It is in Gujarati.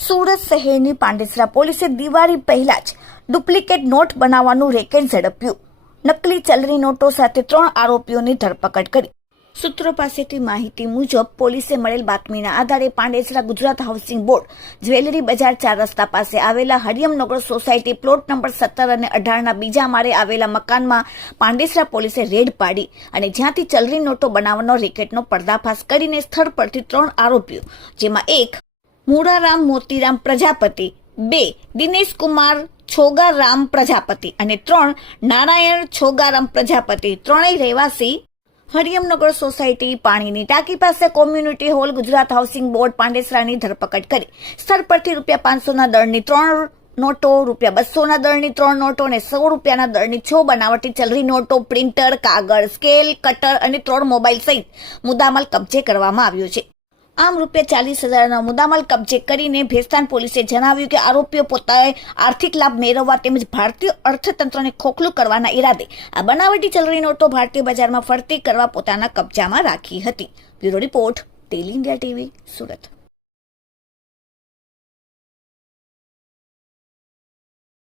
સુરત શહેરની પાંડેસરા પોલીસે દિવાળી પહેલા જ ડુપ્લિકેટ નોટ બનાવવાનું રેકેટ ઝડપ્યું. નકલી ચલણી નોટો સાથે 3 આરોપીઓની ધરપકડ કરી. સૂત્રો પાસેથી માહિતી મુજબ પોલીસે મળેલ બાતમીના આધારે Pandesara Gujarat housing board jewellery બજાર 4 રસ્તા પાસે આવેલા હરિયમનગર સોસાયટી પ્લોટ નંબર 17 અને 18ના બીજા માળે આવેલા મકાનમાં પાંડેસરા પોલીસે રેડ પાડી અને જ્યાંથી ચલણી નોટો બનાવવાનો રેકેટનો પર્દાફાશ કરીને સ્થળ પરથી 3 આરોપીઓ, જેમાં એક મૂળારામ મોતીરામ પ્રજાપતિ, 2 દિનેશ કુમાર છોગારામ પ્રજાપતિ અને 3 નારાયણ છોગારામ પ્રજાપતિ, ત્રણેય રહેવાસી હરિયમનગર સોસાયટી પાણીની ટાંકી પાસે community hall Gujarat housing board પાંડેસરાની ધરપકડ કરી. સ્થળ પરથી ₹500ના દળની 3 નોટો, ₹200ના દળની 3 નોટો અને ₹100ના દળની 6 બનાવટી ચલણી નોટો, પ્રિન્ટર, કાગળ, સ્કેલ, કટર અને 3 મોબાઈલ સહિત મુદ્દામાલ કબજે કરવામાં આવ્યો છે. આમ ₹40,000ના મુદ્દામાલ કબજે કરીને ભેસ્તાન પોલીસે જણાવ્યું કે આરોપીઓ પોતાએ આર્થિક લાભ મેળવવા તેમજ ભારતીય અર્થતંત્રને ખોખલું કરવાના ઈરાદે આ બનાવટી ચલણી નોટો ભારતીય બજારમાં ફરતી કરવા પોતાના કબજામાં રાખી હતી. Bureau report, daily India TV, Surat.